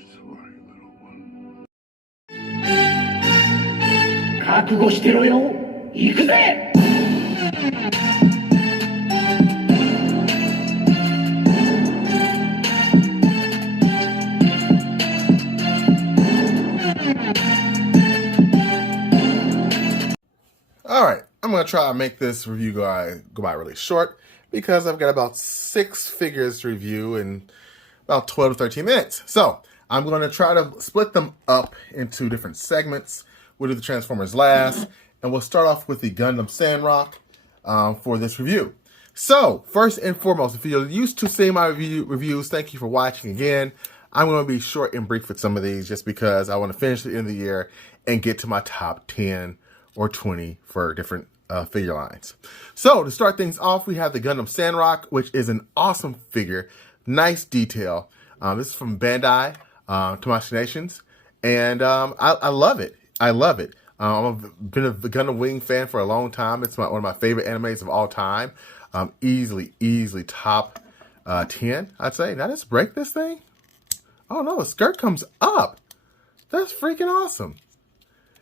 Sorry, little one. 覚悟してろよ。行くぜ。All right, I'm going to try to make this review go by really short because I've got about 6 figures to review in about 12 to 13 minutes. So I'm going to try to split them up into different segments. We'll do the Transformers last, and we'll start off with the Gundam Sandrock for this review. So first and foremost, if you're used to seeing my reviews, thank you for watching again. I'm going to be short and brief with some of these just because I want to finish the end of the year and get to my top 10 or 20 for different figure lines. So to start things off, we have the Gundam Sandrock, which is an awesome figure. Nice detail. This is from Bandai Tamashii Nations, and I love it. I love it. I've been a Gundam Wing fan for a long time. It's one of my favorite animes of all time. Easily top 10, I'd say. Now let's break this thing. Oh no, the skirt comes up. That's freaking awesome.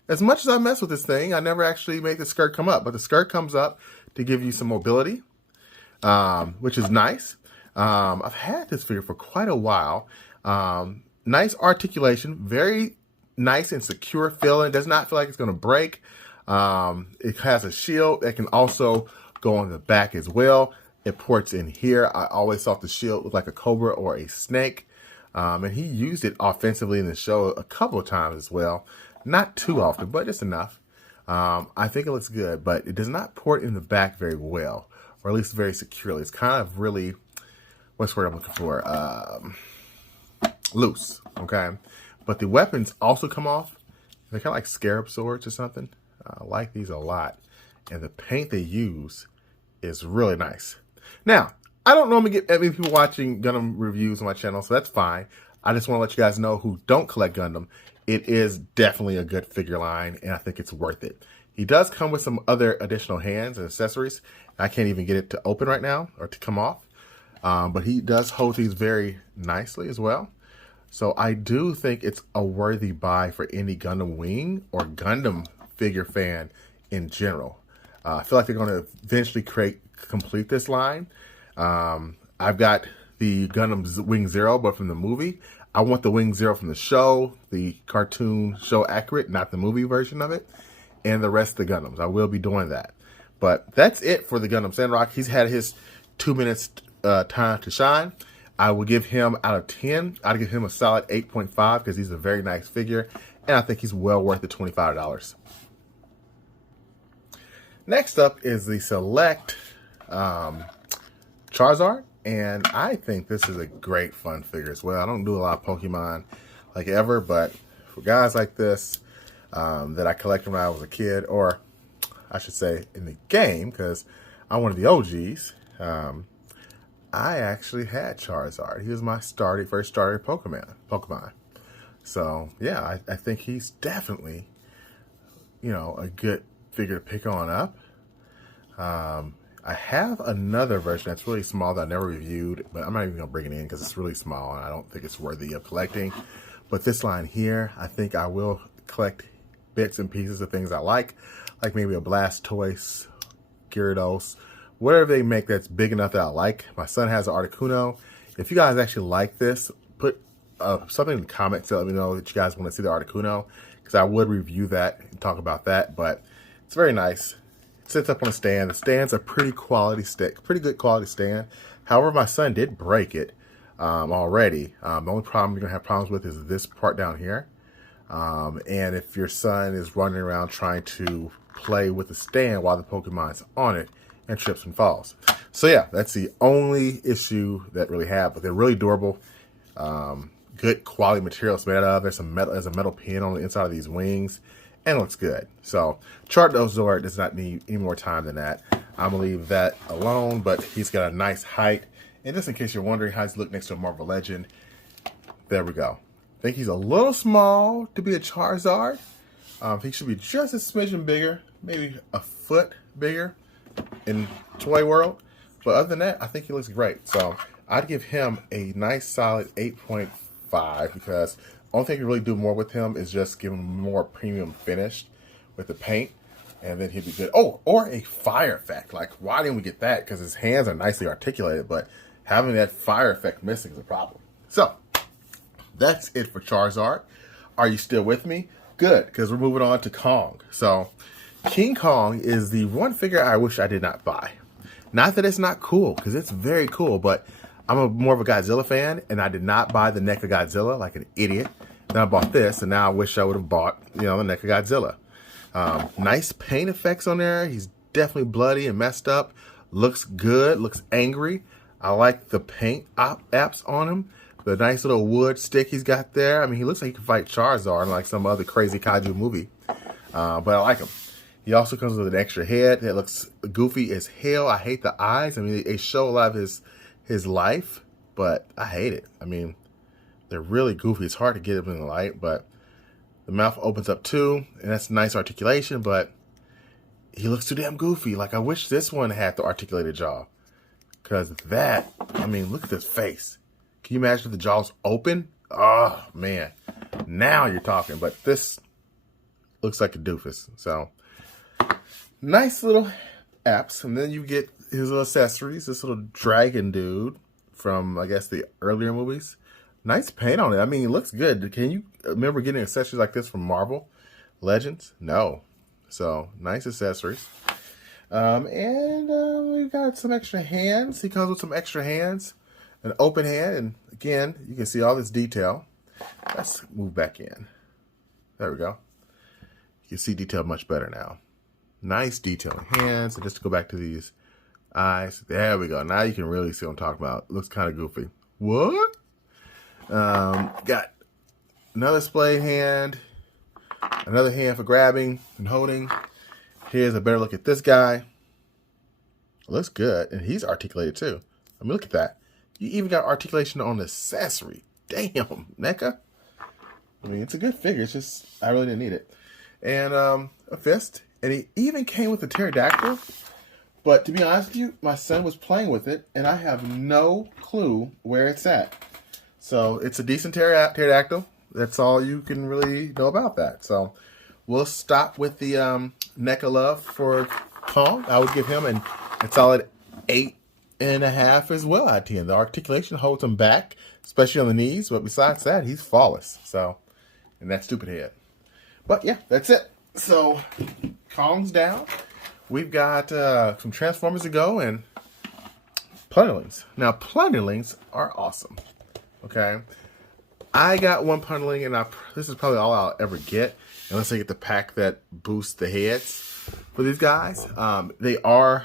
As much as I mess with this thing, I never actually make the skirt come up, but the skirt comes up to give you some mobility, which is nice. I've had this figure for quite a while. Nice articulation, very nice and secure feeling. It does not feel like it's going to break. It has a shield that can also go on the back as well. It ports in here. I always thought the shield looked like a cobra or a snake. And he used it offensively in the show a couple of times as well. Not too often, but just enough. I think it looks good, but it does not port in the back very well, or at least very securely. It's kind of really, what's the word I'm looking for? Loose, okay? But the weapons also come off. They're kind of like scarab swords or something. I like these a lot. And the paint they use is really nice. Now, I don't normally get many people watching Gundam reviews on my channel, so that's fine. I just want to let you guys know who don't collect Gundam, it is definitely a good figure line, and I think it's worth it. He does come with some other additional hands and accessories. I can't even get it to open right now or to come off, but he does hold these very nicely as well. So I do think it's a worthy buy for any Gundam Wing or Gundam figure fan in general. I feel like they're going to eventually complete this line. I've got the Gundam Wing Zero, but from the movie. I want the Wing Zero from the show, the cartoon show accurate, not the movie version of it, and the rest of the Gundams. I will be doing that. But that's it for the Gundam Sandrock. He's had his 2 minutes time to shine. I will give him, out of 10, I'd give him a solid 8.5 because he's a very nice figure, and I think he's well worth the $25. Next up is the Select Charizard. And I think this is a great fun figure as well. I don't do a lot of Pokemon like ever, but for guys like this that I collected when I was a kid, or I should say in the game, because I'm one of the OGs, I actually had Charizard. He was my first starter Pokemon. So yeah, I think he's definitely, a good figure to pick on up. I have another version that's really small that I never reviewed, but I'm not even going to bring it in because it's really small and I don't think it's worthy of collecting. But this line here, I think I will collect bits and pieces of things I like maybe a Blastoise, Gyarados, whatever they make that's big enough that I like. My son has an Articuno. If you guys actually like this, put something in the comments to let me know that you guys want to see the Articuno, because I would review that and talk about that, but it's very nice. Sits up on a stand. The stand's a pretty good quality stand. However, my son did break it already. The only problem you're gonna have problems with is this part down here. And if your son is running around trying to play with the stand while the Pokemon's on it and trips and falls. So yeah, that's the only issue that really have. But they're really durable. Good quality materials made out of. There's a metal pin on the inside of these wings. And it looks good. So Charizard does not need any more time than that. I'm gonna leave that alone, but he's got a nice height. And just in case you're wondering how he's look next to a Marvel Legend, there we go. I think he's a little small to be a Charizard. He should be just a smidgen bigger, maybe a foot bigger in Toy World. But other than that, I think he looks great. So I'd give him a nice solid 8.5 5 because only thing you can really do more with him is just give him more premium finish with the paint, and then he'd be good. Oh, or a fire effect. Like, why didn't we get that? Because his hands are nicely articulated, but having that fire effect missing is a problem. So, that's it for Charizard. Are you still with me? Good, because we're moving on to Kong. So, King Kong is the one figure I wish I did not buy. Not that it's not cool, because it's very cool, but I'm more of a Godzilla fan, and I did not buy the NECA Godzilla like an idiot. Then I bought this, and now I wish I would have bought, the NECA Godzilla. Nice paint effects on there. He's definitely bloody and messed up. Looks good, looks angry. I like the paint apps on him. The nice little wood stick he's got there. I mean, he looks like he can fight Charizard in like some other crazy kaiju movie. But I like him. He also comes with an extra head that looks goofy as hell. I hate the eyes. I mean, they show a lot of his life, but I hate it. I mean, they're really goofy. It's hard to get them in the light, but the mouth opens up too, and that's nice articulation, but he looks too damn goofy. Like, I wish this one had the articulated jaw. Because that, I mean, look at this face. Can you imagine if the jaw's open? Oh, man. Now you're talking. But this looks like a doofus. So, nice little apps. And then you get his little accessories. This little dragon dude from, I guess, the earlier movies. Nice paint on it. I mean, it looks good. Can you remember getting accessories like this from Marvel Legends? No. So, nice accessories. We've got some extra hands. He comes with some extra hands. An open hand, and again, you can see all this detail. Let's move back in. There we go. You can see detail much better now. Nice detailing hands. And just to go back to these eyes. There we go. Now you can really see what I'm talking about. It looks kind of goofy. What? Got another splayed hand. Another hand for grabbing and holding. Here's a better look at this guy. Looks good. And he's articulated too. I mean, look at that. You even got articulation on the accessory. Damn, NECA. I mean, it's a good figure. It's just, I really didn't need it. And a fist. And he even came with a pterodactyl. But to be honest with you, my son was playing with it, and I have no clue where it's at. So it's a decent pterodactyl. That's all you can really know about that. So we'll stop with the NECA love for Kong. I would give him a solid 8.5 as well out of 10. The articulation holds him back, especially on the knees. But besides that, he's flawless. So, and that stupid head. But yeah, that's it. So Kong's down. We've got some Transformers to go and Plunderlings. Now, Plunderlings are awesome. Okay. I got one Plunderling, and this is probably all I'll ever get, unless I get the pack that boosts the heads for these guys. They are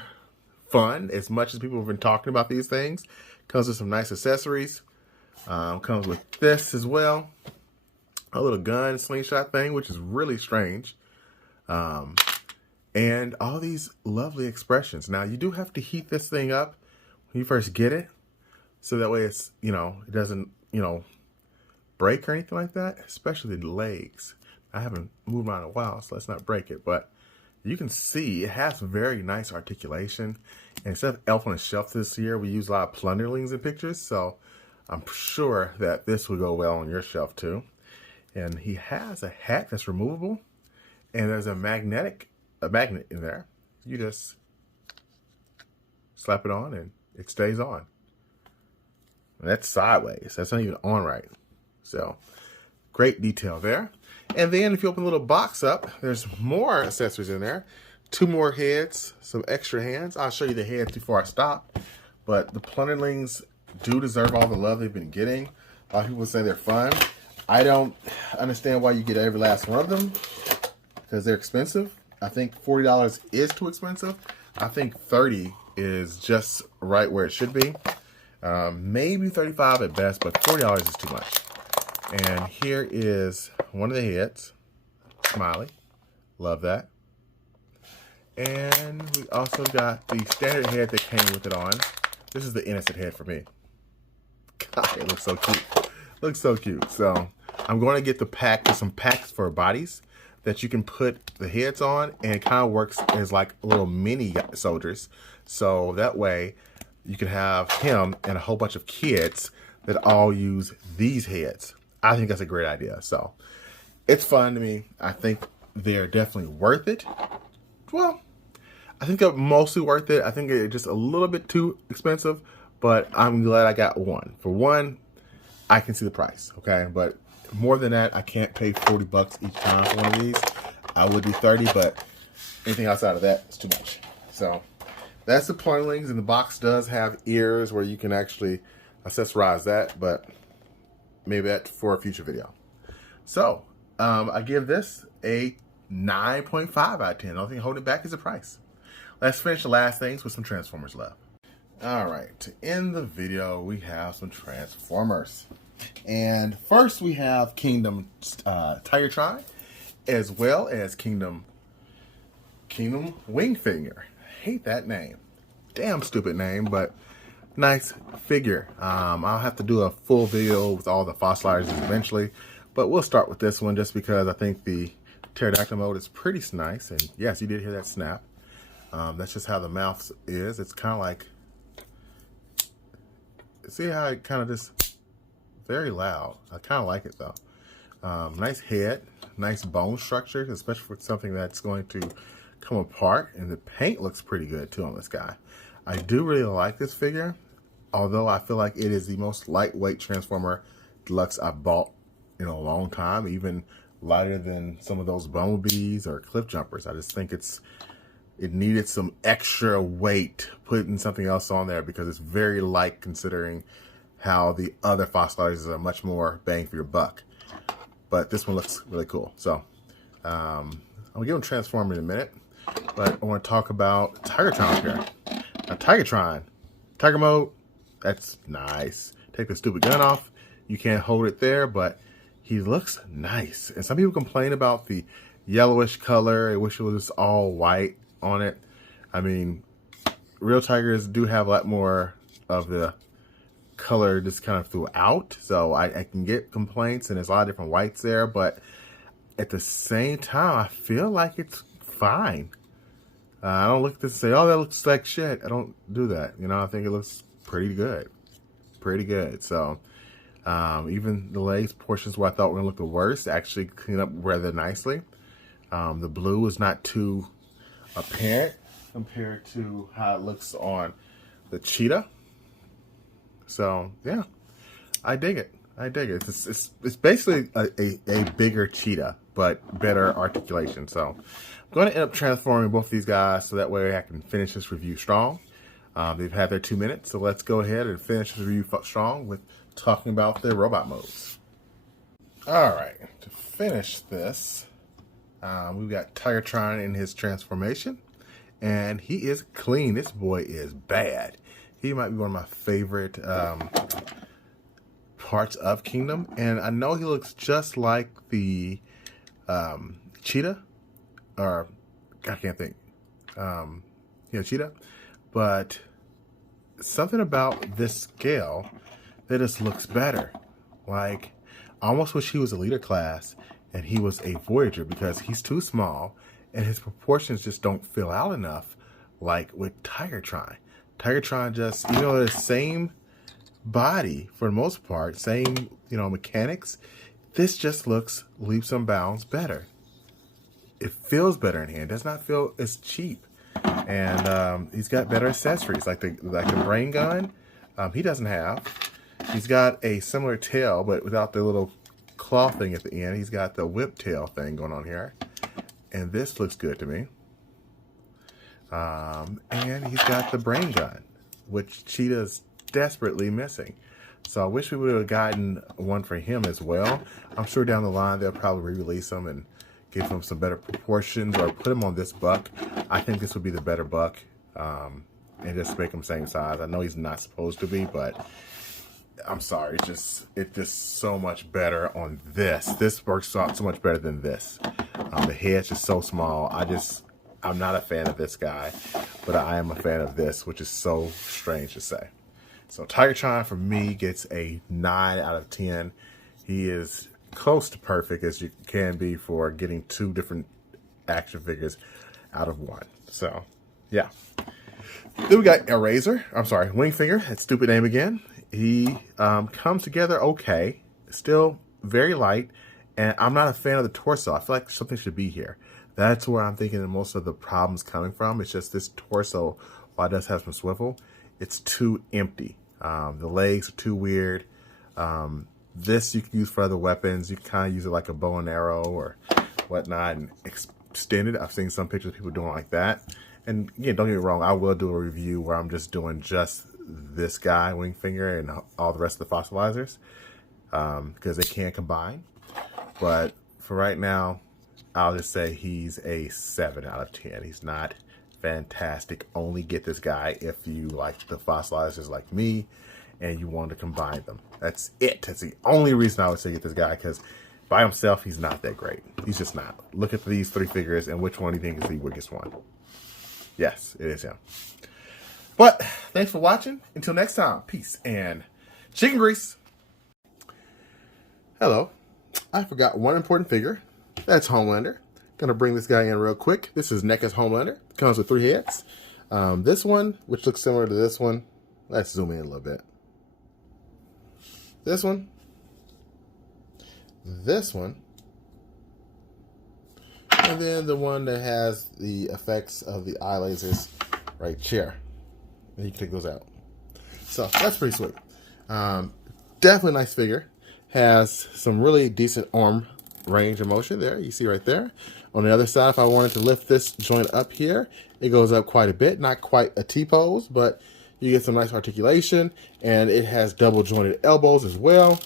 fun, as much as people have been talking about these things. Comes with some nice accessories. Comes with this as well. A little gun slingshot thing, which is really strange. And all these lovely expressions. Now, you do have to heat this thing up when you first get it. So that way it's, it doesn't, break or anything like that. Especially the legs. I haven't moved around in a while, so let's not break it. But you can see it has very nice articulation. And instead of Elf on a Shelf this year, we use a lot of Plunderlings in pictures. So I'm sure that this will go well on your shelf too. And he has a hat that's removable. And there's a magnet in there. You just slap it on and it stays on. And that's sideways. That's not even on right. So great detail there. And then if you open the little box up, there's more accessories in there. 2 more heads, some extra hands. I'll show you the heads before I stop. But the Plunderlings do deserve all the love they've been getting. A lot of people say they're fun. I don't understand why you get every last one of them, because they're expensive. I think $40 is too expensive. I think $30 is just right where it should be. Maybe $35 at best, but $40 is too much. And here is one of the heads. Smiley. Love that. And we also got the standard head that came with it on. This is the innocent head for me. God, it looks so cute. Looks so cute. So I'm going to get the pack, some packs for bodies that you can put the heads on, and it kind of works as like little mini soldiers. So that way you can have him and a whole bunch of kids that all use these heads. I think that's a great idea. So it's fun to me. I think they're definitely worth it. Well, I think they're mostly worth it. I think they're just a little bit too expensive, but I'm glad I got one. For one, I can see the price, okay? But more than that, I can't pay 40 bucks each time for one of these. I would do 30, but anything outside of that is too much. So that's the pointlings, and the box does have ears where you can actually accessorize that, but maybe that's for a future video. So I give this a 9.5 out of 10. The only thing holding it back is the price. Let's finish the last things with some Transformers left. All right, to end the video, we have some Transformers. And first we have Kingdom Tigertron, as well as Kingdom Wingfinger. I hate that name. Damn stupid name, but nice figure. I'll have to do a full video with all the fossilizers eventually, but we'll start with this one just because I think the pterodactyl mode is pretty nice. And yes, you did hear that snap. That's just how the mouth is. It's kind of like, see how it kind of just very loud. I kind of like it though. Nice head, nice bone structure, especially for something that's going to come apart. And the paint looks pretty good too on this guy. I do really like this figure, although I feel like it is the most lightweight Transformer Deluxe I've bought in a long time, even lighter than some of those Bumblebees or Cliff Jumpers. I just think it needed some extra weight putting something else on there because it's very light considering how the other fossilizers are much more bang for your buck. But this one looks really cool. So I'm gonna give him Transform in a minute, but I want to talk about Tigertron here. Now Tigertron, Tiger mode, that's nice. Take the stupid gun off. You can't hold it there, but he looks nice. And some people complain about the yellowish color. I wish it was all white on it. I mean, real tigers do have a lot more of the color just kind of throughout, so I can get complaints, and there's a lot of different whites there, but at the same time I feel like it's fine. I don't look at this and say, oh, that looks like shit. I don't do that, you know. I think it looks pretty good. So even the legs portions where I thought were gonna look the worst actually clean up rather nicely. The blue is not too apparent compared to how it looks on the cheetah. So yeah, I dig it. It's basically a bigger cheetah, but better articulation. So I'm going to end up transforming both of these guys so that way I can finish this review strong. They've had their 2 minutes, so let's go ahead and finish this review strong with talking about their robot modes. All right, to finish this, we've got Tigertron in his transformation, and he is clean. This boy is bad. He might be one of my favorite parts of Kingdom, and I know he looks just like the cheetah, or I can't think. Yeah, cheetah, but something about this scale that just looks better. Like, I almost wish he was a leader class and he was a Voyager, because he's too small and his proportions just don't fill out enough like with Tigertron. Tigertron just, you know, the same body for the most part, same, you know, mechanics. This just looks leaps and bounds better. It feels better in hand. It does not feel as cheap. And he's got better accessories, like the brain gun. He doesn't have. He's got a similar tail, but without the little claw thing at the end. He's got the whip tail thing going on here, and this looks good to me. And he's got the brain gun, which Cheetah's desperately missing. So I wish we would have gotten one for him as well. I'm sure down the line they'll probably re-release him and give him some better proportions, or put him on this buck. I think this would be the better buck, and just make him same size. I know he's not supposed to be, but I'm sorry, it's just so much better on this. This works out so much better than this. The head's just so small. I'm not a fan of this guy, but I am a fan of this, which is so strange to say. So Tigertron for me gets a 9 out of 10. He is close to perfect as you can be for getting 2 different action figures out of 1. So yeah. Then we got Wingfinger, that stupid name again. He comes together okay. Still very light, and I'm not a fan of the torso. I feel like something should be here. That's where I'm thinking that most of the problems coming from. It's just this torso, while it does have some swivel, it's too empty. The legs are too weird. This you can use for other weapons. You can kind of use it like a bow and arrow or whatnot and extend it. I've seen some pictures of people doing it like that. And again, don't get me wrong, I will do a review where I'm just doing just this guy, wing finger, and all the rest of the fossilizers, because they can combine. But for right now, I'll just say he's a 7 out of 10. He's not fantastic. Only get this guy if you like the fossilizers like me and you want to combine them. That's it. That's the only reason I would say get this guy, because by himself, he's not that great. He's just not. Look at these 3 figures and which one do you think is the weakest one? Yes, it is him. But thanks for watching. Until next time, peace and chicken grease. Hello. I forgot one important figure. That's Homelander. Gonna bring this guy in real quick. This is NECA's Homelander. Comes with 3 heads. This one, which looks similar to this one. Let's zoom in a little bit. This one. This one. And then the one that has the effects of the eye lasers right here. And you can take those out. So that's pretty sweet. Definitely a nice figure. Has some really decent arm range of motion there. You see right there. On the other side, if I wanted to lift this joint up here, it goes up quite a bit. Not quite a T-pose, but you get some nice articulation. And it has double jointed elbows as well.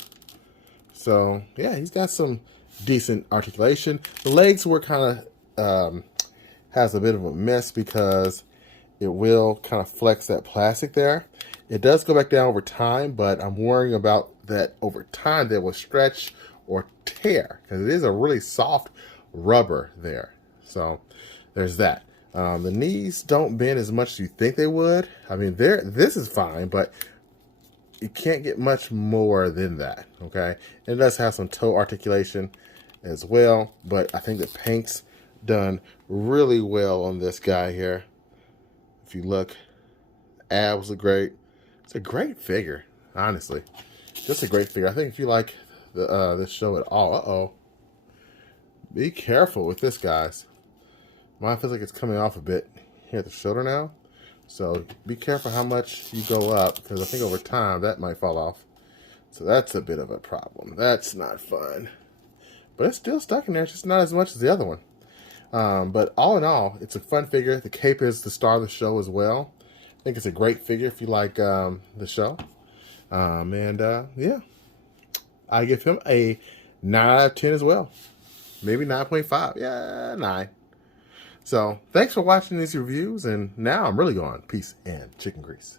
So yeah, he's got some decent articulation. The legs were kind of has a bit of a mess because it will kind of flex that plastic there. It does go back down over time, but I'm worrying about that over time that will stretch or tear, because it is a really soft rubber there. So there's that. The knees don't bend as much as you think they would. I mean, this is fine, but you can't get much more than that, okay? And it does have some toe articulation as well, but I think the paint's done really well on this guy here. If you look, abs look great. It's a great figure, honestly. Just a great figure. I think if you like this show at all, be careful with this, guys. Mine feels like it's coming off a bit here at the shoulder now. So be careful how much you go up, because I think over time that might fall off. So that's a bit of a problem. That's not fun. But it's still stuck in there. It's just not as much as the other one. But all in all, it's a fun figure. The cape is the star of the show as well. I think it's a great figure if you like the show. Yeah, I give him a 9 out of 10 as well. Maybe 9.5. Yeah, 9. So thanks for watching these reviews. And now I'm really going. Peace and chicken grease.